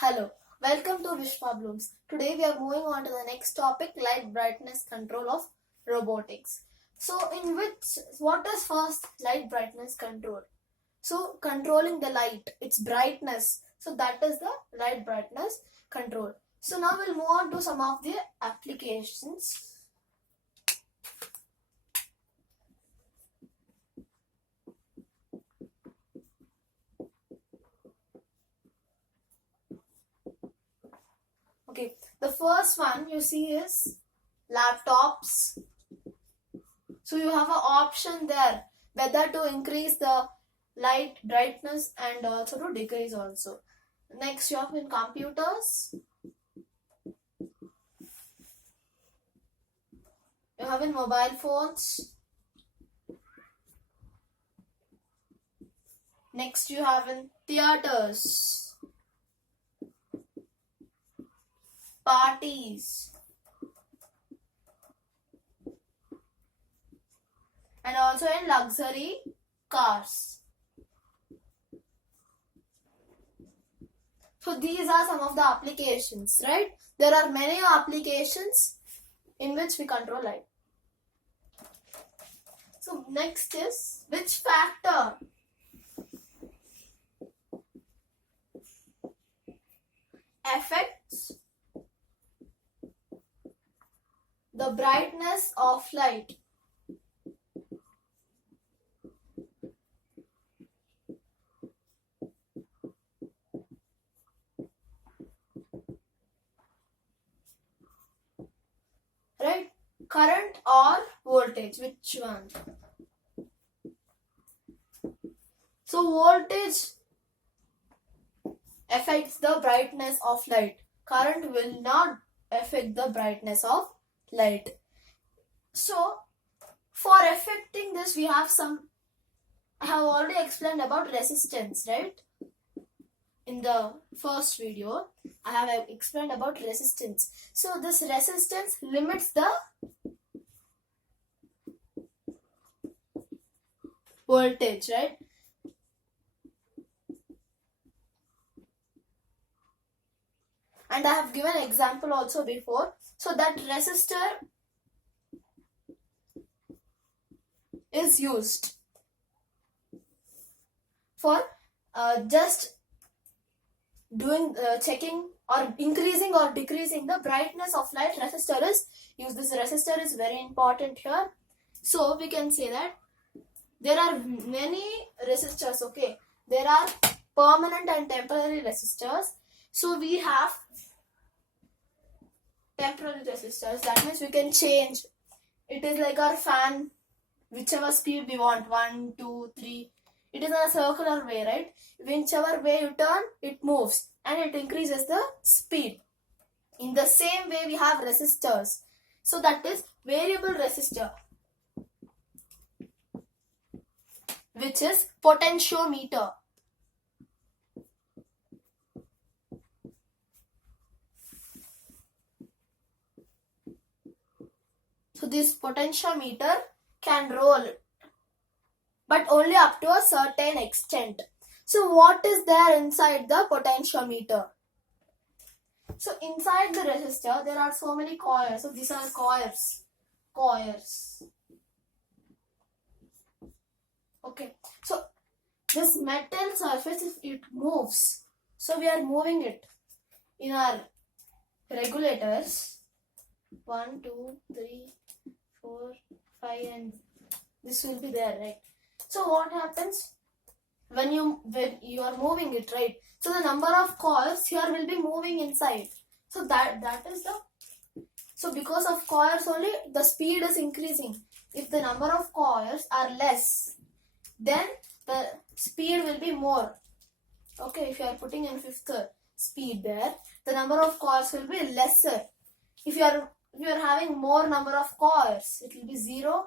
Hello, welcome to Vishwablooms. Today we are moving on to the next topic, light brightness control of robotics. So what is first light brightness control? So controlling the light, its brightness. So that is the light brightness control. So now we'll move on to some of the applications. Okay, the first one you see is laptops. So you have an option there whether to increase the light brightness and also to decrease also. Next you have in computers. You have in mobile phones. Next you have in theaters. Parties. And also in luxury cars. So these are some of the applications, right? There are many applications in which we control light. So next is which factor affects the brightness of light? Right? Current or voltage? Which one? So voltage affects the brightness of light. Current will not affect the brightness of light. So for affecting this, we have I have already explained about resistance, right? In the first video, I have explained about resistance. So this resistance limits the voltage, right? And I have given an example also before. So that resistor is used for just doing checking or increasing or decreasing the brightness of light. Resistor is used. This resistor is very important here. So we can say that there are many resistors. Okay, there are permanent and temporary resistors. So we have temporary resistors. That means we can change. It is like our fan, whichever speed we want, 1, 2, 3. It is in a circular way, right? Whichever way you turn, it moves and it increases the speed. In the same way, we have resistors. So that is variable resistor, which is potentiometer. So this potentiometer can roll, but only up to a certain extent. So what is there inside the potentiometer? So inside the resistor, there are so many coils. So these are coils. Okay. So this metal surface, if it moves, so we are moving it in our regulators. 1, 2, 3, 4, 5, and this will be there, right? So what happens when you are moving it, right? So the number of coils here will be moving inside. So that is so because of coils only, the speed is increasing. If the number of coils are less, then the speed will be more. Okay, if you are putting in fifth speed there, the number of coils will be lesser. If you are having more number of coils, it will be 0,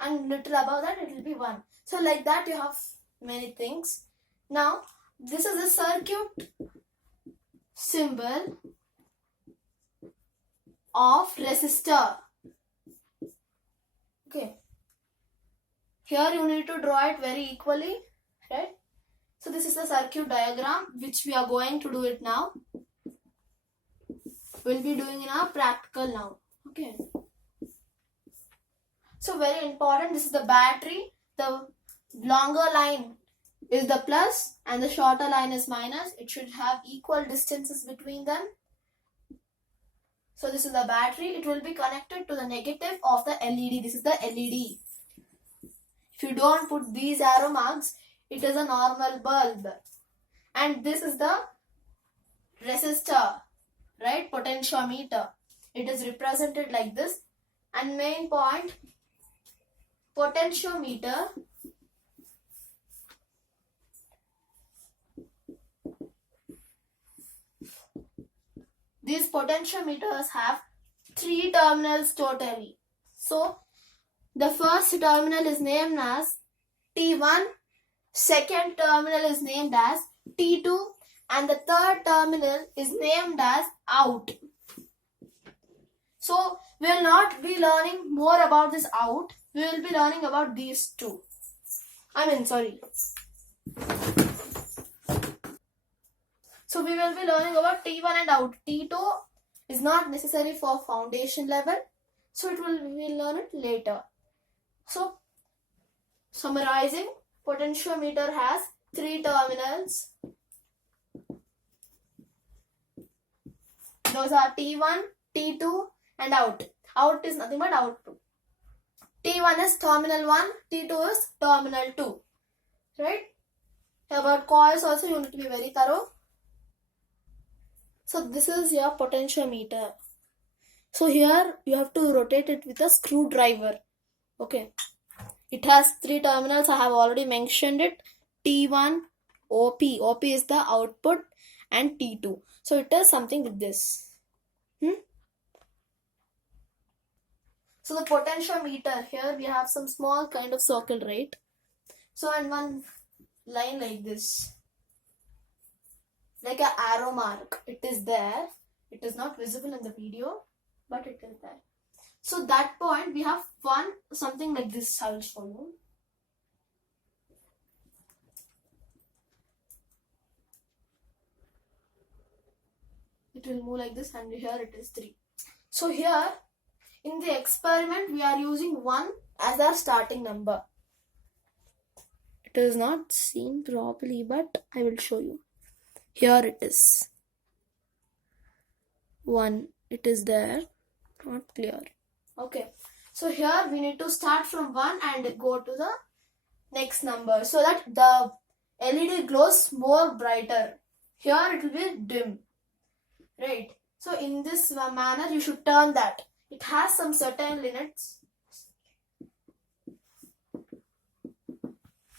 and little above that it will be 1. So like that you have many things. Now this is a circuit symbol of resistor. Okay, here you need to draw it very equally, right? So this is the circuit diagram which we are going to do it now. We'll be doing in our practical now. Okay. So very important, this is the battery. The longer line is the plus and the shorter line is minus. It should have equal distances between them. So this is the battery. It will be connected to the negative of the LED. This is the LED. If you don't put these arrow marks, it is a normal bulb. And this is the resistor, right? Potentiometer. It is represented like this. And main point, potentiometer these potentiometers have 3 terminals totally. So the first terminal is named as T1, second terminal is named as T2, and the third terminal is named as out. So we will not be learning more about this out. We will be learning about these two. So we will be learning about T1 and out. T2 is not necessary for foundation level. So we'll learn it later. So summarizing, potentiometer has 3 terminals. Those are T1, T2 and out. Out is nothing but output. T1 is terminal 1, T2 is terminal 2. Right? About coils also you need to be very thorough. So this is your potentiometer. So here you have to rotate it with a screwdriver. Okay. It has 3 terminals. I have already mentioned it. T1, OP. OP is the output and T2. So it is something with this. So the potentiometer, here we have some small kind of circle, right? So and one line like this. Like an arrow mark. It is there. It is not visible in the video, but it is there. So that point we have something like this. I will show you. It will move like this and here it is 3. So here in the experiment we are using 1 as our starting number. It is not seen properly, but I will show you. Here it is. 1. It is there. Not clear. Okay. So here we need to start from 1 and go to the next number so that the LED glows more brighter. Here it will be dim. Right. So in this manner you should turn that. It has some certain limits.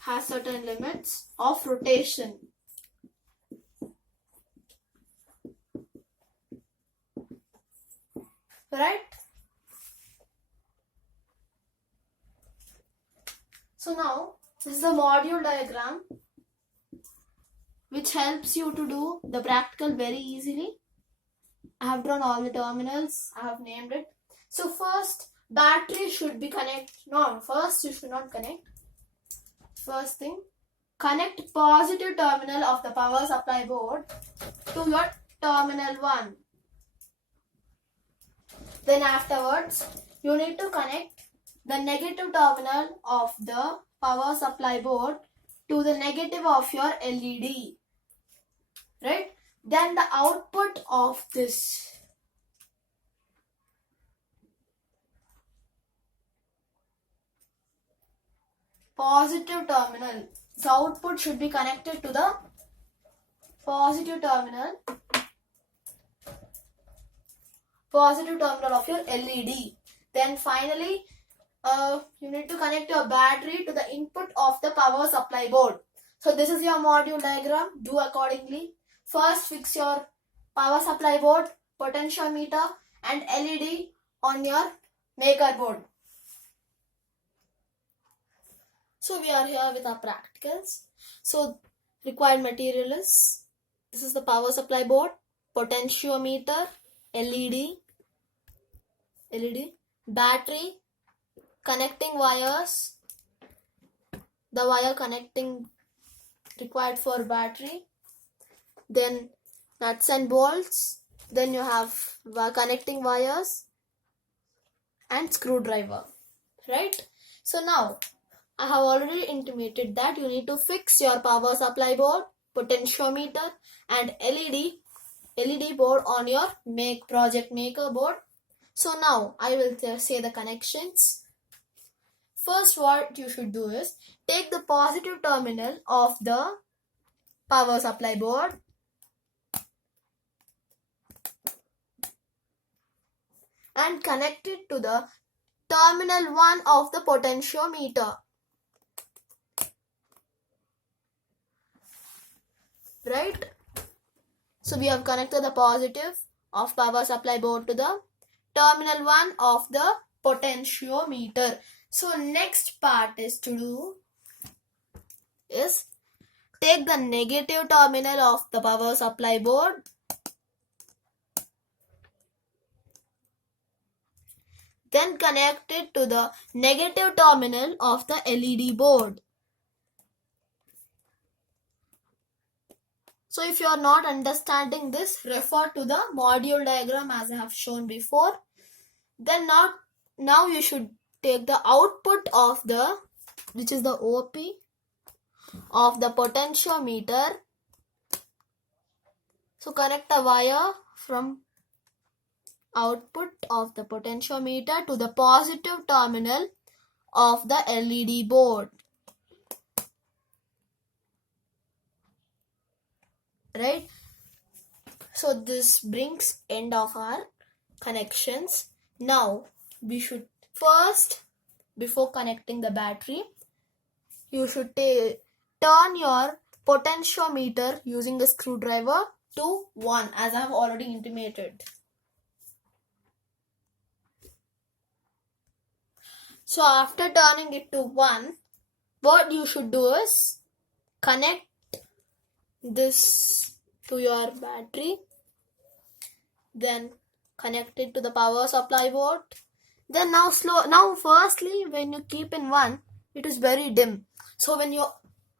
Has certain limits of rotation. Right? So now this is the module diagram which helps you to do the practical very easily. I have drawn all the terminals. I have named it. So first battery should be connected. No, first you should not connect. First thing, connect positive terminal of the power supply board to your terminal 1. Then afterwards, you need to connect the negative terminal of the power supply board to the negative of your LED. Right? Then the output of this positive terminal. The output should be connected to the positive terminal of your LED. Then finally, you need to connect your battery to the input of the power supply board. So this is your module diagram. Do accordingly. First fix your power supply board, potentiometer and LED on your maker board. So we are here with our practicals. So required material is, this is the power supply board, potentiometer, LED, battery, connecting wires, the wire connecting required for battery, then nuts and bolts, then you have connecting wires and screwdriver, right? So now I have already intimated that you need to fix your power supply board, potentiometer and LED board on your project maker board. So now I will say the connections. First, what you should do is take the positive terminal of the power supply board and connect it to the terminal 1 of the potentiometer. Right? So we have connected the positive of power supply board to the terminal 1 of the potentiometer. So next part is to do is take the negative terminal of the power supply board then connect it to the negative terminal of the LED board. So if you are not understanding this, refer to the module diagram as I have shown before. Then now you should take the output of the, which is the OP of the potentiometer. So connect the wire from output of the potentiometer to the positive terminal of the LED board. Right? So this brings end of our connections. Now we should first, before connecting the battery, you should turn your potentiometer using the screwdriver to 1 as I have already intimated. So after turning it to 1, what you should do is connect this to your battery, then connect it to the power supply board. Then now firstly when you keep in 1, it is very dim. So when you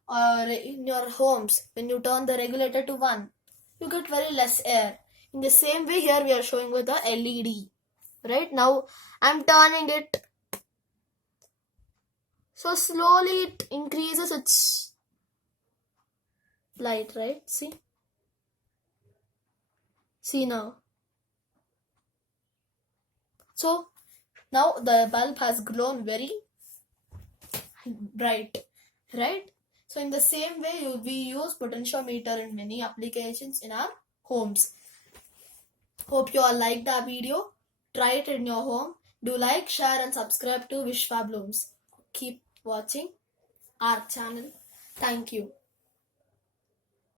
in your homes, when you turn the regulator to 1, you get very less air. In the same way here we are showing with the LED. Right? Now I am turning it. So slowly it increases its light, right? See now. So now the bulb has grown very bright, right? So in the same way we use potentiometer in many applications in our homes. Hope you all liked our video. Try it in your home. Do like, share and subscribe to Vishwablooms. Keep watching our channel. Thank you.